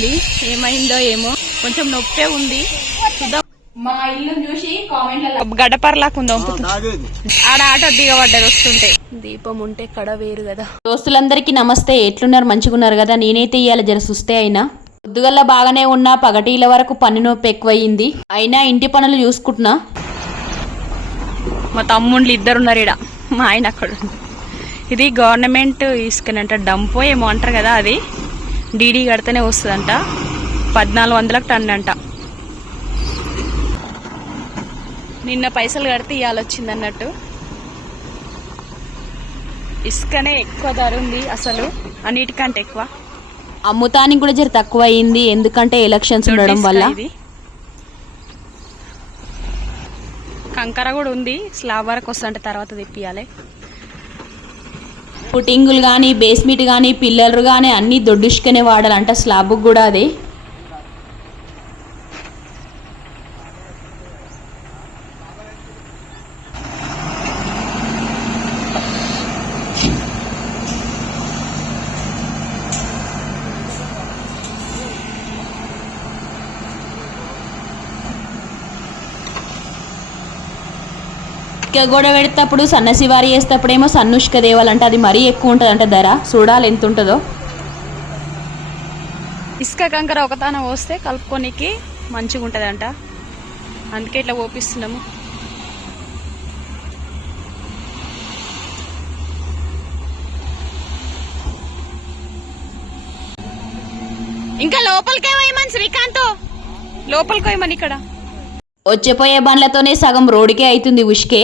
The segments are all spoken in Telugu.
ఏమైందో ఏమో. కొంచెం నొప్పే ఉంది. మా ఇల్లు చూసి కామెంట్లలో గడపర్లాకు ఉందో ఆడ ఆటో దిగబడ్డది వస్తుంటే. దీపం ఉంటే కడ వేరు కదా. దోస్తులందరికీ నమస్తే. ఎట్లున్నారు? మంచిగున్నారు కదా? నేనైతే ఇవాళ జర సుస్తే అయినా. పొద్దుగల్లా బాగానే ఉన్నా పగటీల వరకు పని నొప్పి ఎక్కువయింది. అయినా ఇంటి పనులు చూసుకుంటున్నా. మా తమ్ముళ్ళు ఇద్దరు ఉన్నారు ఈడ. మా ఆయన అక్కడ. ఇది గవర్నమెంట్ ఇసుకనంట డంపో ఏమో అంటారు కదా అది. డీడీ కడితేనే వస్తుందంట. పద్నాలుగు వందలకు టన్ అంట నిన్న పైసలు కడితే ఇవాళ వచ్చింది అన్నట్టు ఇసుకనే ఎక్కువ ధర ఉంది అసలు అన్నిటికంటే ఎక్కువ. అమ్ముతానికి కూడా జర తక్కువ అయింది ఎందుకంటే ఎలక్షన్స్ ఉండడం వల్ల. కంకర కూడా ఉంది స్లాబ్ వరకు వస్తుంటే తర్వాత తెప్పియాలి. పుట్టింగులు కానీ బేస్మెంట్ కానీ పిల్లలు కానీ అన్ని దొడ్డుష్కనే వాడాలంట. స్లాబ్ కూడా అదే. గోడ పెడేటప్పుడు సన్నసివారి వేసేటప్పుడేమో సన్నుష్క దేవాలంటే అది మరీ ఎక్కువ ఉంటుందంట ధర. చూడాలి ఎంత ఉంటుందో. ఇసుక కంకర ఒకతాన పోస్తే కలుపుకోనికి మంచిగా ఉంటుందంట. అందుకే ఇట్లా పోపిస్తున్నాము. ఇంకా లోపలికి శ్రీకాంత్. లోపలికి పోయమని ఇక్కడ. వచ్చేపోయే బండ్లతోనే సగం రోడ్డుకే అవుతుంది ఉష్కే.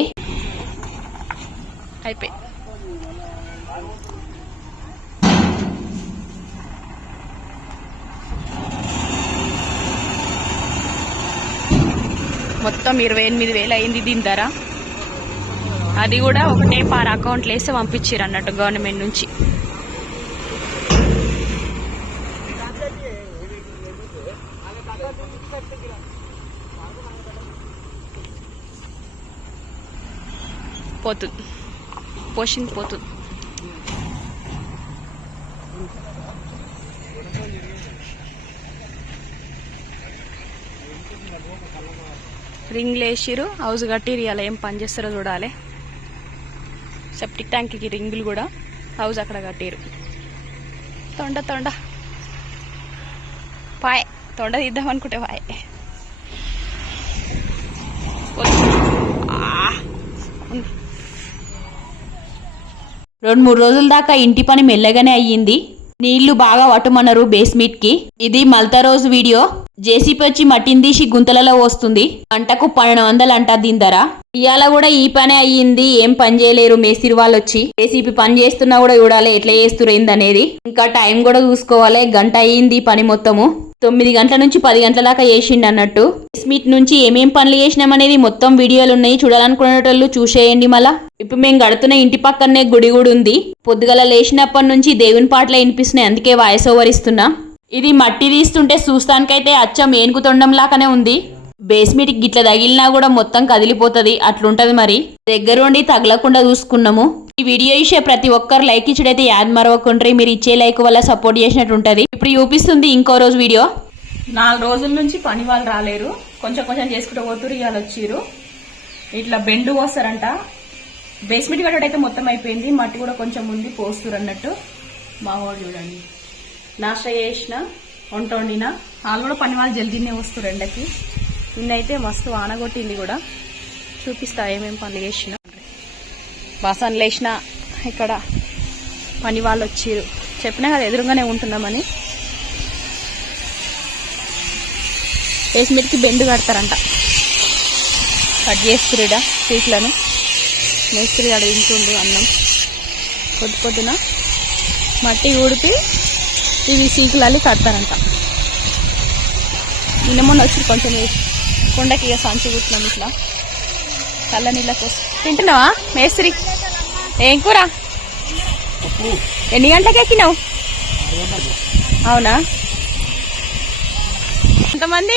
అయిపోయి. మొత్తం ఇరవై ఎనిమిది వేలు అయింది దీని ధర. అది కూడా ఒకటే పార అకౌంట్లో వేసి పంపించారు అన్నట్టు గవర్నమెంట్ నుంచి. పోతుంది పోషింది పోతుంది రింగ్లు వేసిరు హౌస్ కట్టిరు ఇలా ఏం పని చేస్తారో చూడాలి. సెప్టిక్ ట్యాంక్కి రింగులు కూడా హౌస్ అక్కడ కట్టిరు తొండ తొండ. పాయ్. తొండ తీద్దాం అనుకుంటే పాయ్. రెండు మూడు రోజుల దాకా ఇంటి పని మెల్లగానే అయ్యింది. నీళ్ళు బాగా వటుమన్నారు బేస్మెంట్కి ఇది మల్తా రోజు వీడియో. జేసీపీ వచ్చి మట్టిని తీసి గుంతలలో వస్తుంది గంటకు పన్నెండు వందలు అంట దీని ధర ఇవాళ కూడా ఈ పని అయ్యింది. ఏం పని చేయలేరు మేస్త్రి వాళ్ళు వచ్చి. జేసీపీ పని చేస్తున్నా కూడా చూడాలి ఎట్లా చేస్తురు ఏందనేది. ఇంకా టైం కూడా చూసుకోవాలి. గంట అయ్యింది పని మొత్తము. తొమ్మిది గంటల నుంచి పది గంటల దాకా చేసిండు అన్నట్టు. స్మిత్ నుంచి ఏమేం పనులు చేసినామనేది మొత్తం వీడియోలు ఉన్నాయి. చూడాలనుకునేటోళ్ళు చూసేయండి మళ్ళా. ఇప్పుడు మేము గడుతున్న ఇంటి పక్కనే గుడి కూడా ఉంది. పొద్దుగల లేచినప్పటి నుంచి దేవుని పాటలు వినిపిస్తున్నాయి. అందుకే వాయిస్ ఓవర్ ఇస్తున్నా. ఇది మట్టి తీస్తుంటే చూస్తానికైతే అచ్చం ఏనుగు తొండం లాగానే ఉంది బేస్మెంట్ గిట్ల తగిలినా కూడా మొత్తం కదిలిపోతుంది. అట్లుంటది మరి. దగ్గరుండి తగలకుండా చూసుకున్నాము. ఈ వీడియో ఇచ్చే ప్రతి ఒక్కరు లైక్ ఇచ్చుడైతే యాద్ మరవకుండ్రి. మీరు ఇచ్చే లైక్ వల్ల సపోర్ట్ చేసినట్టు ఉంటుంది. ఇప్పుడు చూపిస్తుంది ఇంకో రోజు వీడియో. నాలుగు రోజుల నుంచి పని వాళ్ళు రాలేరు. కొంచెం కొంచెం చేసుకుంటూ పోతురు ఇవాళ వచ్చిరు ఇట్లా బెండు పోస్తారంట. బేస్మెంట్ కట్టడం అయితే మొత్తం అయిపోయింది. మట్టి కూడా కొంచెం ఉంది పోస్తురు అన్నట్టు. మా వాళ్ళు చూడండి. నాష్ట చేసిన వంట వండిన వాళ్ళు కూడా పని వాళ్ళు జల్దీనే వస్తారు ఎండకి నిన్నైతే మస్తు వాన కొట్టింది కూడా. చూపిస్తా ఏమేమి పనులు చేసిన. బాసనలు లేచిన ఇక్కడ పని వాళ్ళు వచ్చారు చెప్పినా కదా ఎదురుగానే ఉంటున్నామని. బేస్మెంట్కి బెండు కడతారంట. కట్ చేస్తురుడా సీట్లను మేస్త్రి ఆడ తింటుండు అన్నం. పొద్దు పొద్దున మట్టి ఊడిపి ఇవి సీకులల్లి కడతారంట. నిన్న మొన్న వచ్చి కొంచెం కొండకి ఇక సంచి కుట్టినాం ఇట్లా. చల్ల నీళ్ళ కోసం. తింటున్నావా మేస్త్రి? ఏం కూర? ఎన్ని గంటలకు ఎక్కినావు? అవునా? కొంతమంది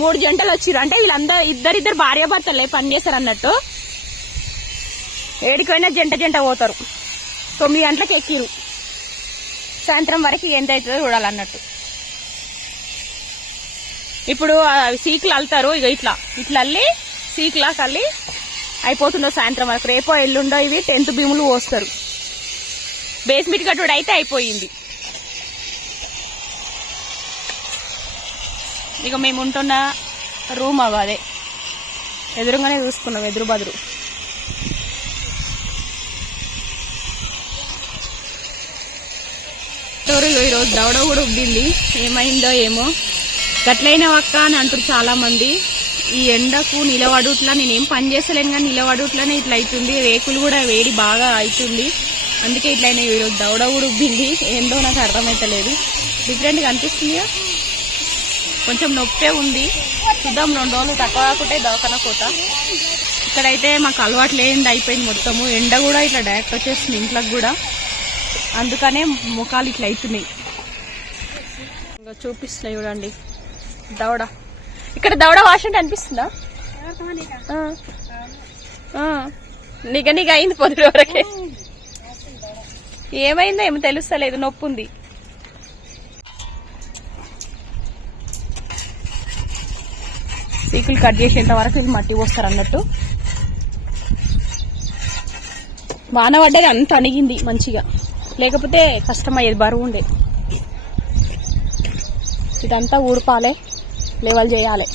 మూడు జంటలు వచ్చిర్రు. అంటే వీళ్ళందరూ ఇద్దరిద్దరు భార్య భర్తలే పని చేస్తారు అన్నట్టు. ఏడికైనా జంట జంట పోతారు. తొమ్మిది గంటలకు ఎక్కిరు సాయంత్రం వరకు ఎంత అవుతుందో చూడాలన్నట్టు. ఇప్పుడు సీకులు అల్లుతారు ఇక ఇట్లా. ఇట్లా అల్లి సీకులా కల్లి అయిపోతుందో సాయంత్రం వరకు. రేపో ఎల్లుండో ఇవి టెన్త్ భీములు పోస్తారు. బేస్మెంట్ కట్టుడు అయితే అయిపోయింది. ఇక మేము ఉంటున్న రూమ్ అవ అదే. ఎదురుగానే చూసుకున్నాం ఎదురు బదురు. స్టోరీ ఈరోజు దవడ కూడా ఉబ్బింది. ఏమైందో ఏమో. గట్లైన ఒక్క అని అంటారు చాలామంది. ఈ ఎండకు నిలబడుట్లా నేనేం పని చేస్తలేను కానీ నిలబడుట్లనే ఇట్లా అవుతుంది. రేకులు కూడా వేడి బాగా అవుతుంది. అందుకే ఇట్లయినా ఈరోజు దవడ కూడా ఉబ్బింది. ఏందో నాకు అర్థమైతలేదు. డిఫరెంట్గా అనిపిస్తుందిగా. కొంచెం నొప్పే ఉంది. చూద్దాం రెండు రోజులు తక్కువ కాకుంటే దవాఖాన కోత ఇక్కడైతే మాకు అలవాటు లేనిది అయిపోయింది మొత్తము. ఎండ కూడా ఇట్లా డైరెక్ట్ వచ్చేస్తుంది ఇంట్లోకి కూడా. అందుకనే ముఖాలు ఇట్లా అవుతున్నాయి. ఇంకా చూపిస్తున్నాయి చూడండి. దవడ. ఇక్కడ దవడ వాసంటే అనిపిస్తుందా? నిగ నిగ అయింది పొద్దుడు వరకే. ఏమైందో ఏమో తెలుస్తలేదు నొప్పి ఉంది. సీకులు కట్ చేసేంత వరకు ఇది మట్టి పోస్తారు అన్నట్టు. వాన పడ్డది అంత అణిగింది మంచిగా. లేకపోతే కష్టమయ్యేది బరువు ఉండేది. ఇదంతా ఊడపాలే లెవెల్ చేయాలి.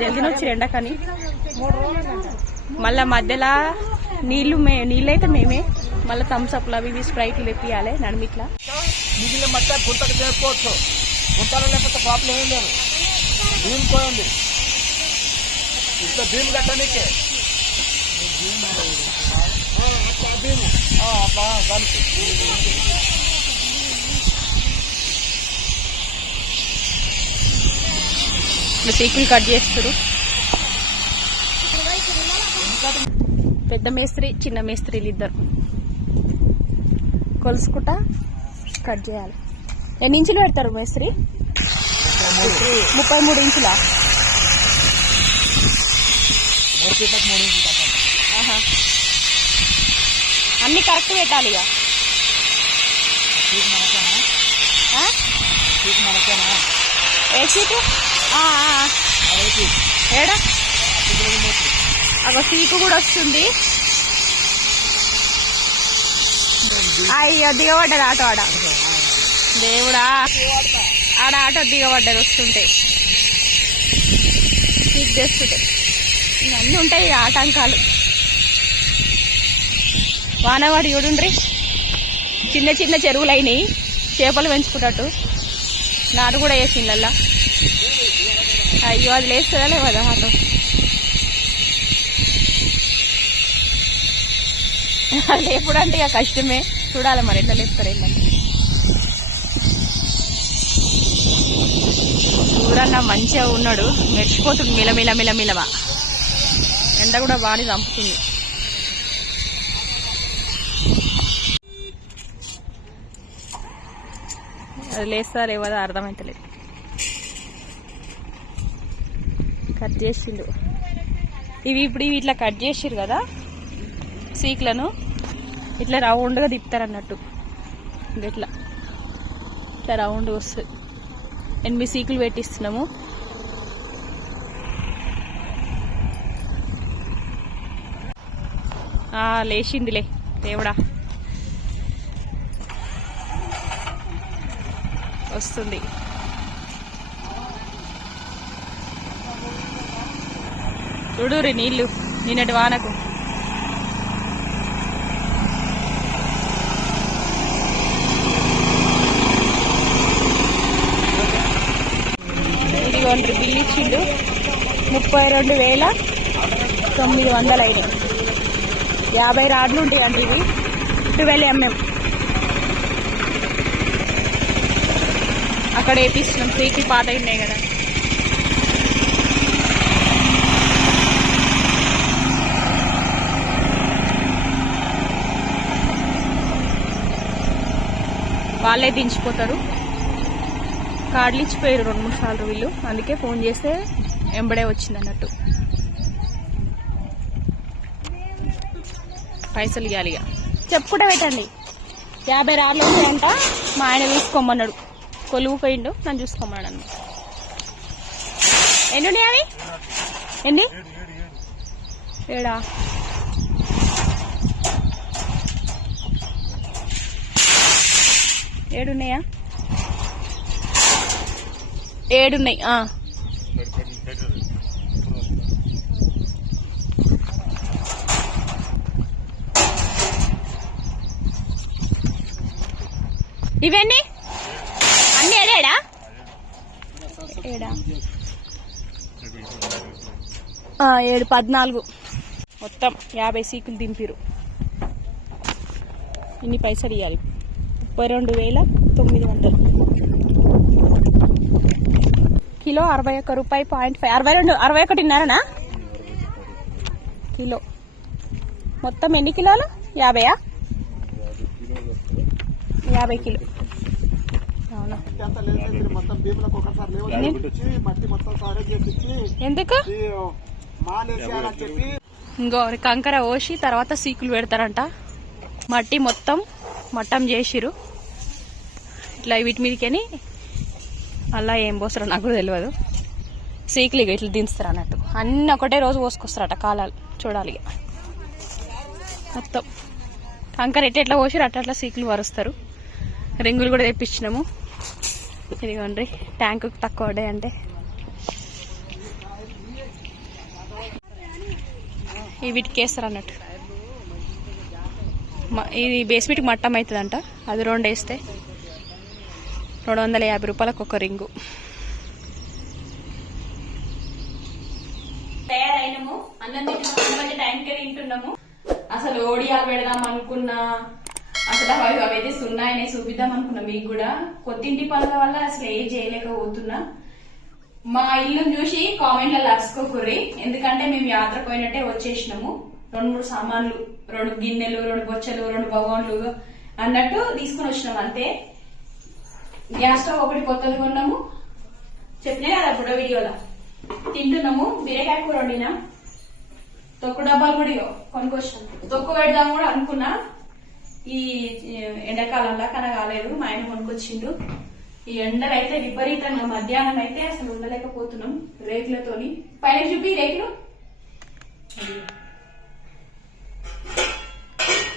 జల్దీ వచ్చి ఎండకని. మళ్ళా మధ్యలో నీళ్ళు మే నీళ్ళైతే మేమే. మళ్ళీ థమ్స్అప్లు అవి ఇవి స్ప్రైట్లు ఎప్పియాలి నడిమిట్లా. మిగిలిన మట్ట గుంతకు చేసుకోవచ్చు గుంతలు లేకపోతే ప్రాబ్లం ఏం లేదు. భీమ్ పోయింది. ఇంత భీమ్ కట్టనీకే. భీము దానికి. సీకులు కట్ చేస్తారు పెద్ద మేస్త్రి చిన్న మేస్త్రీలు ఇద్దరు. కొలుసుకుంటా కట్ చేయాలి. ఎన్ని ఇంచులు పెడతారు మేస్త్రి? ముప్పై మూడు ఇంచులా? మూడు ఆహా. అన్ని కరెక్ట్ పెట్టాలి ఇక. ఏ సీటు? ఏడా? అగో సీకు కూడా వస్తుంది. అయ్యో దిగబడ్డది ఆటో ఆడ. దేవుడా. ఆడ ఆటో దిగబడ్డది వస్తుంటే. సీట్ తెస్తుంటే అన్నీ ఉంటాయి ఆటంకాలు. వానవాడు చూడుండ్రి. చిన్న చిన్న చెరువులు అయినాయి. చేపలు పెంచుకున్నట్టు. నారు కూడా వేసిందల్లా అయ్యో అది లేస్తుందా లేవదా ఆటో? లేపుడంటే ఇక కష్టమే. చూడాలి మరి ఎట్లా లేపుతారు ఏంటంటే చూడన్న మంచిగా ఉన్నాడు. మెరిచిపోతుంది మిలమిల మిలమిలవ ఎండ కూడా బాగా చంపుతుంది. అది లేస్తా లేవదా అర్థమైతలేదు. కట్ చేసిండు. ఇవి ఇప్పుడు ఇవి ఇట్లా కట్ చేసిరు కదా సీక్లను. ఇట్లా రౌండ్గా తిప్పుతారు అన్నట్టు ఇట్లా. ఇట్లా రౌండ్గా వస్తుంది. ఎనిమిది సీకులు పెట్టిస్తున్నాము లేచిందిలే దేవుడా. వస్తుంది. చూడురి నీళ్ళు నిన్నటి వానకు. ఇదిగోండి బిల్ ఇచ్చిండు ముప్పై రెండు వేల తొమ్మిది వందలు అయినాయి యాభై రాడ్లు ఉంటాయండి ఇవి. Twelve M. అక్కడ వేపిస్తున్నాం. సీకి పాత ఉన్నాయి కదా. వాళ్ళే దించిపోతారు. కార్డులు ఇచ్చిపోయారు రెండు మూడు సార్లు వీళ్ళు. అందుకే ఫోన్ చేస్తే ఎంబడే వచ్చింది అన్నట్టు పైసలు ఇవ్వాలి ఇక. చెప్పుకుంటే పెట్టండి. యాభై రాళ్ళు ఉంటాయంట మా ఆయన చూసుకోమన్నాడు కొలువు పోయిండు నన్ను చూసుకోమన్నాడు అన్న. ఎన్ని ఉన్నాయి అవి? ఎన్ని? ఏడా? ఏడున్నాయా? ఏడున్నాయి ఉన్నాయి ఇవన్నీ అన్ని ఏడా ఏడు? పద్నాలుగు. మొత్తం యాభై సీకులు దింపిరు ఇన్ని పైసలు ఇవ్వాలి ముప్పై రెండు వేల తొమ్మిది వందలు. కిలో అరవై ఒక్క రూపాయి పాయింట్ ఫైవ్ అరవై రెండు అరవై ఒకటిన్నరనా కిలో. మొత్తం ఎన్ని కిలోలు? యాభైయా? యాభై కిలో. ఎందుకు? ఇంకోరి ఇంకో కంకర పోసి తర్వాత సీకులు పెడతారంట. మట్టి మొత్తం మట్టం చేసిరు ఇట్లా వీటి మీదకని అలా ఏం పోస్తారో నాకు కూడా తెలియదు సీకులు ఇక ఇట్లా దించుతారు అన్నట్టు. అన్నీ ఒకటే రోజు పోసుకొస్తారట కాలాలు. చూడాలి ఇక మొత్తం. కంకర ఎట్ట ఎట్లా పోసి అట్లా అట్లా సీకులు వరుస్తారు. రింగులు కూడా తెప్పించినాము. ఇదిగోండి ట్యాంకు తక్కువ పడ్డాయి అంటే. ఈ వీటికి వేస్తారు అన్నట్టు ఇది బేస్మెంట్కి మట్టం అవుతుందంట అది రెండు వేస్తే. రెండు వందల యాభై రూపాయలకు ఒక రింగు. తయారైనము. అన్నం టైంకే తింటున్నాము అసలు ఓడియాలు పెడదాం అనుకున్నా అసలు అవి అవైతే సున్నాయని చూపిద్దాం అనుకున్నా మీకు కూడా. కొత్తింటి పనుల వల్ల అసలు ఏం చేయలేకపోతున్నా. మా ఇల్లు చూసి కామెంట్లలో అరుచుకోకుర్రి ఎందుకంటే మేము యాత్ర పోయినట్టే వచ్చేసినాము. రెండు మూడు సామాన్లు రెండు గిన్నెలు రెండు బొచ్చలు రెండు భగవాన్లు అన్నట్టు తీసుకుని వచ్చినాం అంతే. గ్యాస్ స్టవ్ ఒకటి కొత్తది కొన్నాము. చెప్పినా కదా అప్పుడు వీడియోలో. తింటున్నాము. బీరకాయ కూర వండినా. తొక్కు డబ్బాలు కూడా ఇగో తొక్కు పెడదాం కూడా అనుకున్నా. ఈ ఎండాకాలంలో కానీ కాలేదు మా ఆయన కొనుక్కొచ్చిండు. ఈ ఎండలు అయితే విపరీతంగా మధ్యాహ్నం అయితే అసలు ఉండలేకపోతున్నాం రేకులతోని. పైన చూపి రేకులు.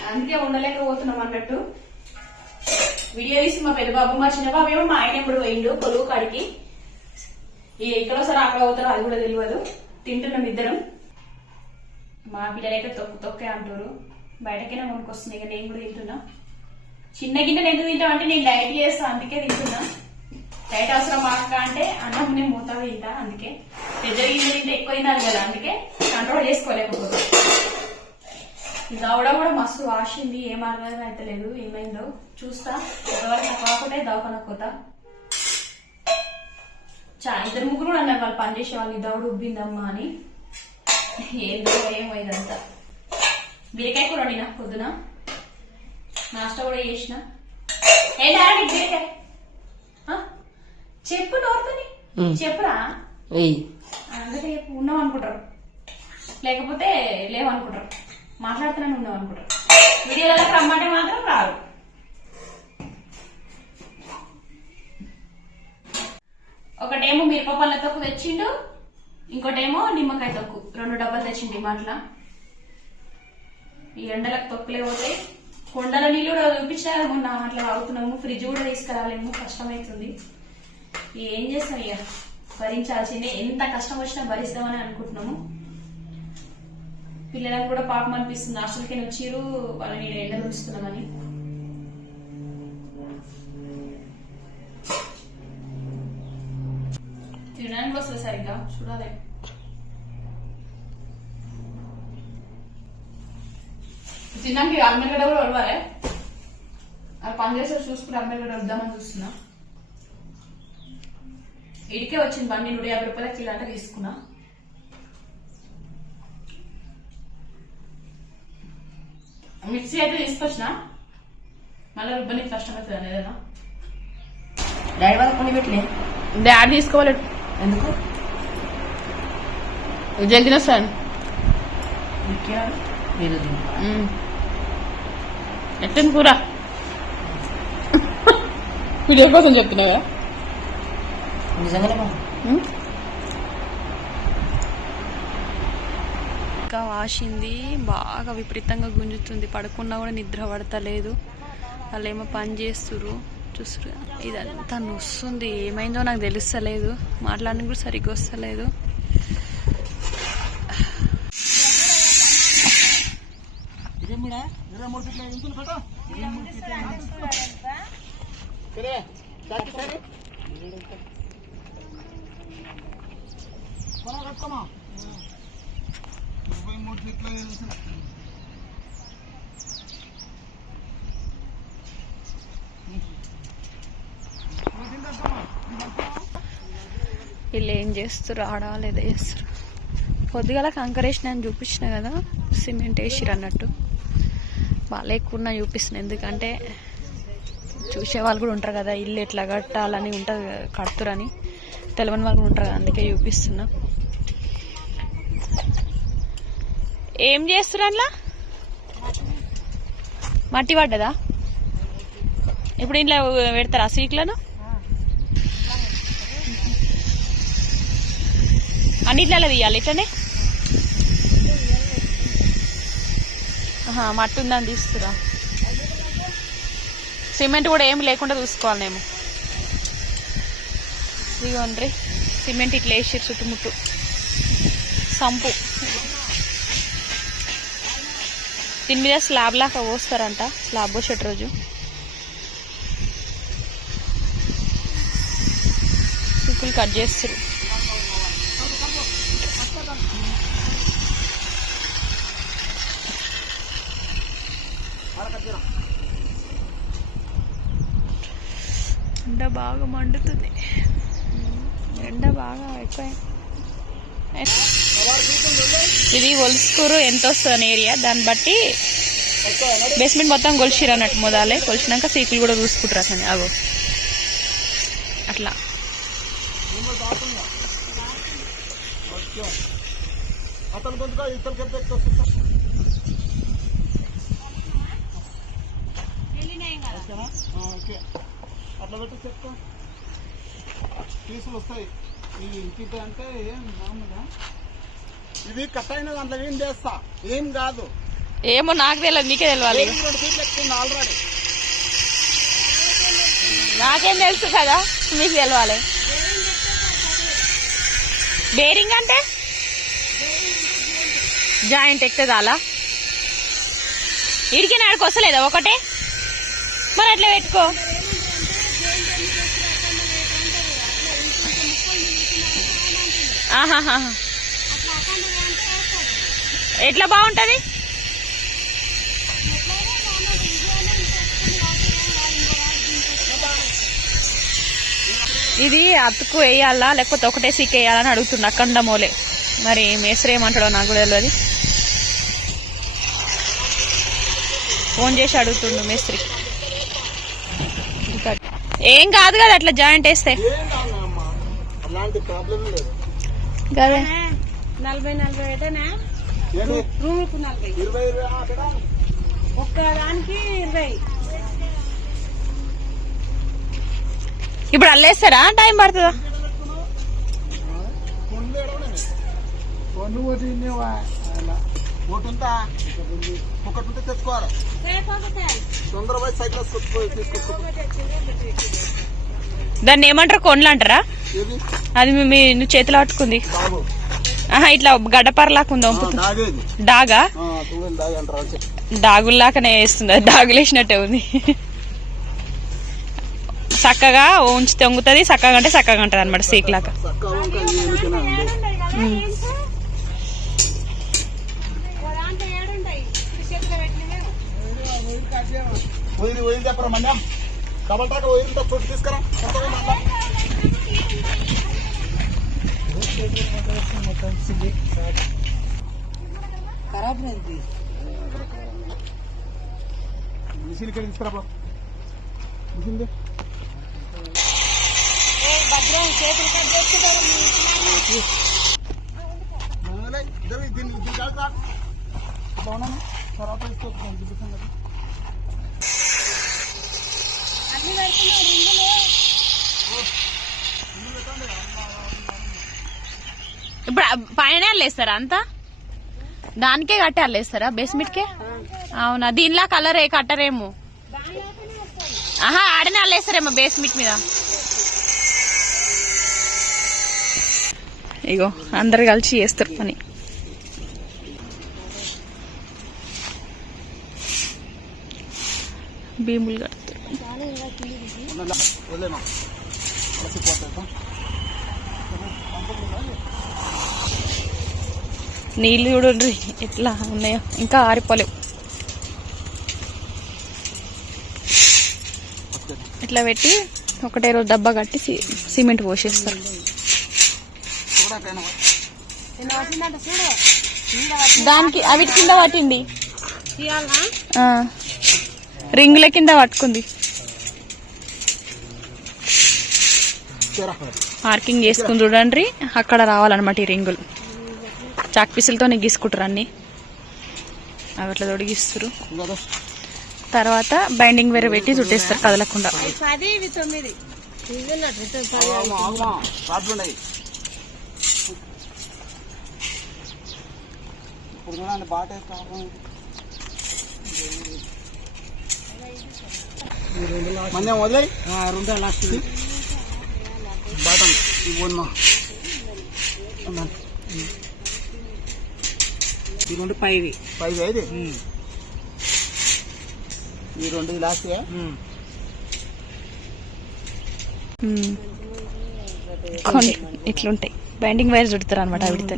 అందుకే ఉండలేకపోతున్నాం అన్నట్టు. వీడియో తీసి మా పెద్ద బాబు మా చిన్న బాబు ఏమో మా ఆయన ఎప్పుడు పోయిండు కొలువు కాడికి. ఈ ఇక్కడ అక్కడ అవుతారో అది కూడా తెలియదు. తింటున్నాం ఇద్దరం. మా పిల్లలైతే తొక్కు తొక్కే అంటారు బయటకైనా కొనుక్కొస్తుంది ఇక నేను కూడా తింటున్నా. చిన్న గిన్నె ఎందుకు తింటాం అంటే నేను డైట్ చేస్తా అందుకే తింటున్నా. డైట్ అవసరం మాక అంటే అన్నం నేను మూతా తింటా అందుకే. పెద్ద గిన్నె తింటే ఎక్కువ తినాలి కదా అందుకే కంట్రోల్ చేసుకోలేకపోతే దవడ కూడా మస్తు వాసింది. ఏం అర్థం అయితలేదు ఏమైందో చూస్తా. ఎంతవరకు కాకుండా దవాఖాన పోతా. చా ఇద్దరు ముగ్గురు కూడా అన్నారు వాళ్ళు పనిచేసే వాళ్ళు. దవడ ఉబ్బిందమ్మా అని. ఏందో ఏమో ఇదంతా. బీరకాయ కూర వండినా? పొద్దున? నాష్టా కూడా చేసిన. ఏ నారాయణ ఇటు బీరకాయ? చెప్పు నోరుతోని. చెప్పురా? అందరూ ఉన్నాం అనుకుంటారు లేకపోతే లేవనుకుంటారు. మాట్లాడుతున్నాను ఉన్నాం అనుకుంటారు వీడియోలో రమ్మంటే మాత్రం రారు ఒకటేమో మిరప తొక్కు తెచ్చిండు ఇంకోటేమో నిమ్మకాయ తొక్కు రెండు డబ్బాలు తెచ్చిండు ఈ మాటల. ఈ ఎండలకు తొక్కులే పోతాయి. కొండల నీళ్ళు కూడా చూపించినా మొన్న అట్లా అవుతున్నాము ఫ్రిడ్జ్ కూడా తీసుకురాలేము కష్టమవుతుంది ఏం చేస్తాం ఇక? భరించాల్సిందే. ఎంత కష్టం వచ్చినా భరిస్తామని అనుకుంటున్నాము. పిల్లలకు కూడా పాపం అనిపిస్తుంది. హాస్టల్కి వచ్చిర్రు వాళ్ళని నేను ఎండలు ఉంచుతున్నామని తినడానికి వస్తుంది సరిగ్గా చూడాలి. తినడానికి అమ్మగడ్డ కూడా వడవాలి? అది పని చేసి చూసుకుని అమ్మగడ్డ వద్దామని చూస్తున్నా. ఇడికే వచ్చింది బండి నూట యాభై రూపాయల కిలో అంటే తీసుకున్నా. మిక్సీ అయితే తీసుకొచ్చిన. మళ్ళీ రుబ్బనికి కష్టం అవుతుంది ఏదైనా డాడీ వాళ్ళ కొని పెట్టలే డాడీ తీసుకోవాలి. ఎందుకు? జల్దీ వస్తాను. ఎట్టింది కూర. వీడియో కోసం చెప్తున్నావా? నిజంగానే ఇంకా వాసింది బాగా విపరీతంగా గుంజుతుంది. పడుకున్నా కూడా నిద్ర పడతలేదు. వాళ్ళు ఏమో పని చేస్తురు చూస్తురు ఇదంతా నొస్తుంది. ఏమైందో నాకు తెలుస్తలేదు. మాట్లాడడానికి కూడా సరిగ్గా వస్తలేదు. ఇరవై మూడు ఫీట్ల ఇంచులు పెట్టు సరే చాకి సరే కొన కట్టుకోమా ఇరవై మూడు ఫీట్ల ఇంచులు వీళ్ళు ఏం చేస్తారు ఆడా ఏదో చేస్తారు పొద్దుగల కంకరేషన్ అని చూపించిన కదా సిమెంట్ వేసిరు అన్నట్టు. వాళ్ళు ఎక్కువ చూపిస్తున్నా ఎందుకంటే చూసే వాళ్ళు కూడా ఉంటారు కదా ఇల్లు ఎట్లా కట్టాలని ఉంటుంది కదా, కడుతురని తెలియని వాళ్ళు కూడా ఉంటారు కదా అందుకే చూపిస్తున్నా. ఏం చేస్తురా అందులో? మట్టి పడ్డదా? ఇప్పుడు ఇంట్లో పెడతారా సీట్లను అన్నిట్లలో తీయాలి ఇట్లనే? మట్టి ఉందని తీస్తురా సిమెంట్ కూడా ఏమి లేకుండా చూసుకోవాలి మేము. ఇదిగోండ్రి సిమెంట్ ఇట్లా వేసి చుట్టుముట్టు. సంపు. దీని మీద స్లాబ్ లాగా పోస్తారంట. స్లాబ్ పోసేట రోజు. చిక్కులు కట్ చేస్తారు. ఎండ బాగా మండుతుంది. ఎండ బాగా ఎక్కువ ఇది ఒలుసుకూరు ఎంత వస్తుంది ఏరియా. దాన్ని బట్టి బేస్మెంట్ మొత్తం కొలిసిరు అన్నట్టు మొదలే. కొలిచినాక సీకులు కూడా చూసుకుంటారు అసలు. అగో. అట్లా. అతను ఓకే అట్లా పెట్టి చెప్తా. పీసులు వస్తాయి. ఇవి ఇంటికి అంటే ఏం మామూలుగా ఇవి కట్ అయిన దాంట్లో ఏం చేస్తా? ఏం కాదు. ఏమో నాకు తెలియదు మీకే తెలియాలి. రెండు ఆల్రెడీ. నాకేం తెలుసు కదా మీకు తెలవాలి బేరింగ్ అంటే? జాయింట్ ఎక్కుతాలా ఇడికి నాడికి వస్తలేదా ఒకటే? మరి అట్లా పెట్టుకో. ఆహాహా ఎట్లా బాగుంటది? ఇది అతుకు వేయాలా? లేకపోతే ఒకటే సీక్ వేయాలని అడుగుతున్నా అఖండమోలే మరి మేస్త్రి ఏమంటాడో నాకు కూడా తెలియదు ఫోన్ చేసి అడుగుతుండు మేస్త్రి. ఏం కాదు కదా అట్లా జాయింట్ వేస్తే. నలభై నలభై రూముకు నలభై. ఇరవై ఇరవై ఆ, కదా? ఒక్క దానికి ఇరవై. ఇప్పుడు అల్లేస్తారా? టైం పడుతుందా? ఒకటి తెచ్చుకోవాలి సైకిల్ దాన్ని ఏమంటారు? కొండ్లు అంటారా అది మీ- మీ నువ్వు చేతిలో పట్టుకుంది బాబు. ఆహా ఇట్లా గడ్డపరలాగా ఉంది డాగా. డాగుల్లాకనే వేస్తుంది అది డాగులేసినట్టే ఉంది. చక్కగా ఉంచితే వంగుతుంది చక్కగా అంటే చక్కగా ఉంటుంది అనమాట సీక్ లాగా చక్కగా వంకాయ ఏమిటైనా ఉంది. పోయింది పోయింది చెప్పరా మండ్యం కబల్టాక పోయింది చోటు తీసుకురా కొత్తగా మళ్ళా. మిషన్ ఇక్కడ తీసుకురా బా. మిషన్ దే. మామూలే, ఇద్దరు దీన్ని దీన్ని కాదు రా. బాగున్నాను తర్వాత తీసుకోవచ్చు చూపిస్తాను కదా ఇప్పుడు పైన అల్లేస్తారా అంతా? దానికే కట్టి అల్లేస్తారా బేస్మెంట్కే అవునా దీనిలా కలర్ ఏ కట్టరేమో. ఆహా ఆడనే అల్లేస్తారేమో బేస్మెంట్ మీద. ఇగో అందరు కలిసి చేస్తారు పని. భీములు కడతారు. నీళ్ళు చూడండి ఎట్లా ఉన్నాయో. ఇంకా ఆరిపోలేవు. ఇట్లా పెట్టి ఒకటే రోజు డబ్బా కట్టి సిమెంట్ పోసేస్తారు. దానికి అవిటి కింద పట్టింది. రింగుల కింద పట్టుకుంది. మార్కింగ్ చేసుకుని చూడండి అక్కడ రావాలన్నమాట ఈ రింగులు. చాక్ పీసులతో గీసుకుంటారు అన్ని. అవి అట్లా తొడిగిస్తారు. తర్వాత బైండింగ్ వేరే పెట్టి చుట్టేస్తారు కదలకుండా. ఇవి ఈ రెండు పైవి పైది ఐదు ఈ రెండు లాస్ట్ ఇట్లుంటాయి బైండింగ్ వైర్ చుడతారు అనమాట అవిడితో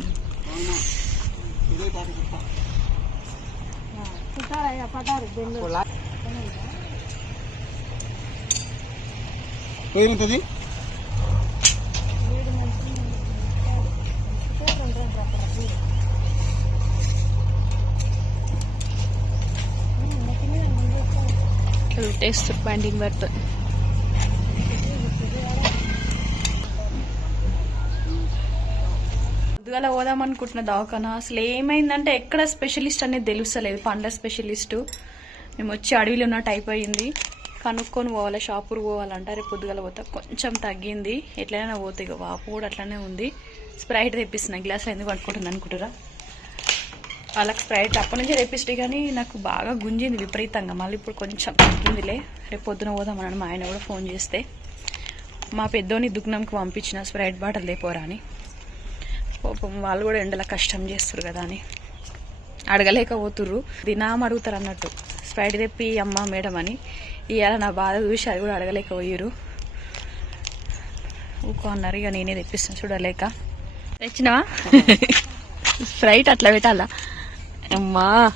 ఇదే కాదు చెప్తా చుట్టారయ్యా పడ్డారు బెండు పోయినది చుట్టేస్తారు పొద్దుగాల పోదాం అనుకుంటున్న దవాఖాన. అసలు ఏమైందంటే ఎక్కడ స్పెషలిస్ట్ అనేది తెలుస్తలేదు. పండ్ల స్పెషలిస్టు మేము వచ్చి అడవిలో ఉన్నట్టు అయిపోయింది. కనుక్కొని పోవాలి షాపుకు పోవాలంటే. రేపు పొద్దుగాల పోతా. కొంచెం తగ్గింది. ఎట్లయినా పోతే. ఇక వాపు కూడా అట్లనే ఉంది. స్ప్రైట్ తెప్పిస్తున్నా. గ్లాసులు ఎందుకు పట్టుకుంటుంది అనుకుంటారా వాళ్ళకి స్ప్రైట్ అప్పటి నుంచే తెప్పిస్తే కానీ నాకు బాగా గుంజింది విపరీతంగా. మళ్ళీ ఇప్పుడు కొంచెం తగ్గిందిలే. రేపు పొద్దున పోదామని మా ఆయన కూడా ఫోన్ చేస్తే మా పెద్దోని దుగ్నంకి పంపించిన స్ప్రైట్ బాటిల్ లేపోరా అని. పాపం వాళ్ళు కూడా ఎండలో కష్టం చేస్తారు కదా అని. అడగలేకపోతుర్రు. దినాం అడుగుతారు అన్నట్టు. స్ప్రైట్ తెప్పి అమ్మ మేడం అని. ఇవాళ నా బాధ చూసి అది కూడా అడగలేకపోయారు ఊకో అన్నారు ఇక నేనే తెప్పిస్తాను చూడలేక. తెచ్చినావా? స్ప్రైట్ అట్లా పెట్టాలా? అమ్మా.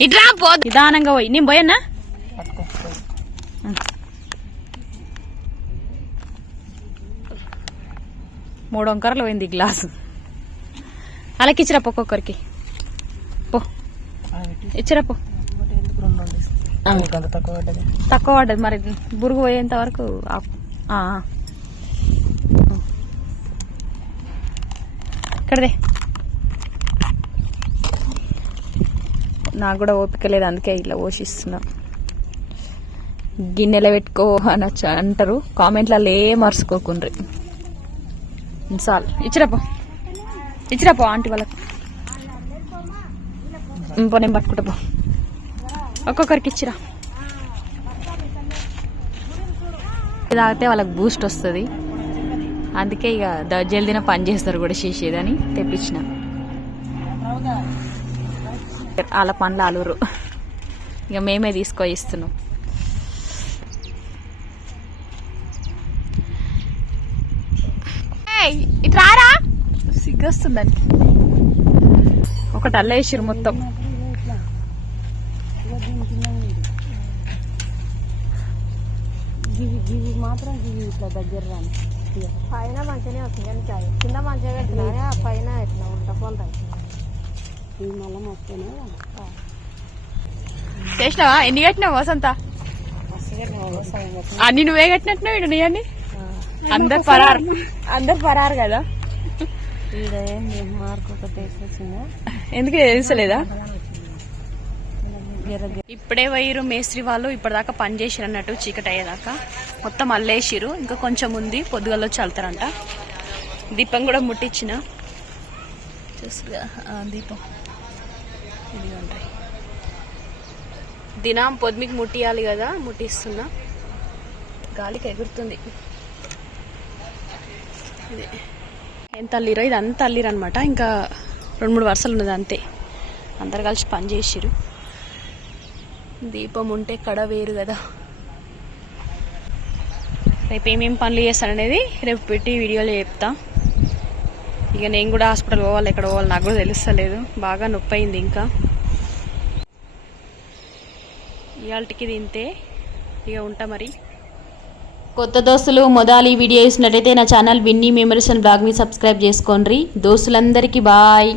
ఇట్రా పో. నిదానంగా పోయి. నేను పోయన్నా? మూడు వంకరలు పోయింది ఈ గ్లాసు. అలాకి ఇచ్చిరా ఒక్కొక్కరికి. పో. ఇచ్చిరా పో. తక్కువ పడ్డది. మరి బురుగు పోయేంత వరకు. ఇక్కడదే. నాకు కూడా ఓపిక లేదు అందుకే ఇట్లా పోషిస్తున్నా. గిన్నెలో పెట్టుకో అని వచ్చి అంటారు. కామెంట్లలో ఏ మర్చుకోకుండ్రి చాలు. ఇచ్చిరాపో ఇచ్చిరాపో ఆంటీ వాళ్ళకు. ఇంపో నేను పట్టుకుంటా పో. ఒక్కొక్కరికి ఇచ్చిరా. తాగితే వాళ్ళకి బూస్ట్ వస్తుంది. అందుకే ఇక ద- దిన పని చేస్తారు కూడా చేసేదని తెప్పించిన. వాళ్ళ పనులు అలురు ఇక మేమే తీసుకో ఇస్తున్నాం. ఏయ్, ఇటు రారా? సిగ్గొస్తుందని. ఒకటి అల్ల వేసిరు మొత్తం. గివి గివి మాత్రం గివి ఇట్లా దగ్గర రాని. పైన మంచిగానే వస్తుంది కానీ చాయ్. కింద మంచిగా పెట్టినా పైన ఇట్లా ఉంటా? మస్తేనే చేసినావా? ఎన్ని కట్టినావు వసంత? అన్ని నువ్వే కట్టినట్టున్నావు ఇడు నీయన్ని? అందరు పరారు. అందరు పరారు కదా? ఎందుకు తెలుసలేదా ఇప్పుడే పోయిరు మేస్త్రి వాళ్ళు ఇప్పటిదాకా పని చేసిరు అన్నట్టు చీకటి అయ్యేదాకా. మొత్తం అల్లేసిరు ఇంకా కొంచెం ఉంది పొద్దుగల్లో చల్తారంట దీపం కూడా ముట్టించిన చూసుగా దీపం. ఇదిగోండి దినం పొద్దుమికి ముట్టియాలి కదా ముట్టిస్తున్నా. గాలికి ఎగురుతుంది. ఇది. ఎంత అల్లిరో ఇది అంత అల్లిరు అనమాట ఇంకా రెండు మూడు వరుసలు ఉన్నది అంతే. అందరు కలిసి పని చేసిరు దీపం ఉంటే కడ వేరు కదా. రేపు ఏమేమి పనులు చేస్తాననేది రేపు పెట్టి వీడియోలో చెప్తా. ఇక నేను కూడా హాస్పిటల్ పోవాలి ఎక్కడ పోవాలి నాకు కూడా తెలుస్తలేదు. బాగా నొప్పి అయింది ఇంకా ఇవాళకి తింటే ఇక ఉంటా మరి. కొత్త దోస్తులు మొదలు ఈ వీడియో చూసినట్టయితే నా ఛానల్ విన్నీ మెమరీస్ అండ్ బ్లాగ్ని సబ్స్క్రైబ్ చేసుకోండి. దోస్తులందరికీ బాయ్.